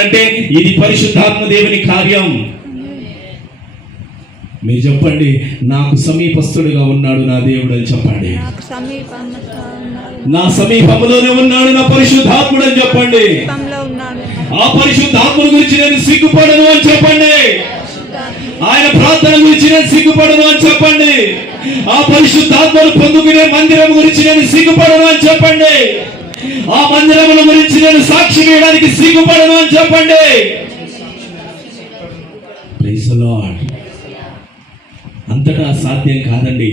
ఉన్నాడంటే ఇది పరిశుద్ధాత్మ దేవుని కార్యం. మీరు చెప్పండి, నాకు సమీపస్తుడుగా ఉన్నాడు నా దేవుడు అని చెప్పండి. నా సమీపంలోనే ఉన్నాడు నా పరిశుద్ధాత్ముడు అని చెప్పండి. ఆ పరిశుద్ధాత్ముడి గురించి నేను సిగ్గుపడను అని చెప్పండి. ఆయన ప్రార్థన గురించి నేను సిగ్గుపడను అని చెప్పండి. ఆ పరిశుద్ధాత్మను పొందుకునే మందిరం గురించి నేను సిగ్గుపడను అని చెప్పండి. ఆ మందిరముల గురించి నేను సాక్షి వేయడానికి సిగ్గుపడను అని చెప్పండి. Praise the Lord. అంతటా సాధ్యం కాదండి.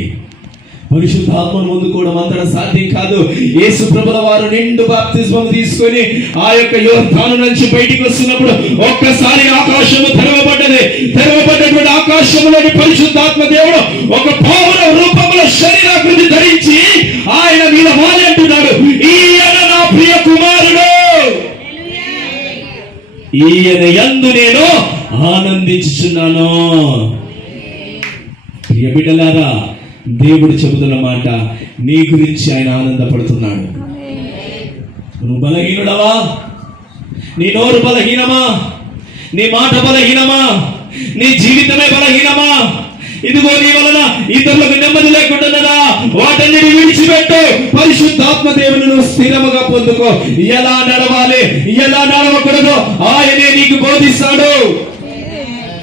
పరిశుద్ధాత్మను పొందుకోవడం అంతటా సాధ్యం కాదు. యేసు ప్రభుల వారు నిండు బాప్తిస్మం తీసుకొని ఆ యొక్క యోర్దాను నుంచి బయటికి వస్తున్నప్పుడు ఒక్కసారి ఆకాశము తెరవబడ్డది. తెరవబడ్డటువంటి ఆకాశంలోని పరిశుద్ధాత్మ దేవుడు ఒక పావుర రూపంలో శరీరాకృతి ధరించి ఆయన మీద వాలి అంటున్నాడు, ఈయన నా ప్రియ కుమారుడు, ఈయన యందు నేను ఆనందించుచున్నాను. ప్రియ బిడ్డలారా, దేవుడు చెబుతున్న మాట, నీ గురించి ఆయన ఆనందపడుతున్నాడు. నువ్వు బలహీనుడవా? నీ నోరు బలహీనమా? నీ మాట బలహీనమా? నీ జీవితమే బలహీనమా? ఇదిగో నీ వలన ఇతరులకు నెమ్మది లేకుండా వాటన్నిటి విడిచిపెట్టు. పరిశుద్ధాత్మ దేవుని నువ్వు స్థిరముగా పొందుకో. ఎలా నడవాలి, ఎలా నడవకూడదో ఆయనే నీకు బోధిస్తాడు.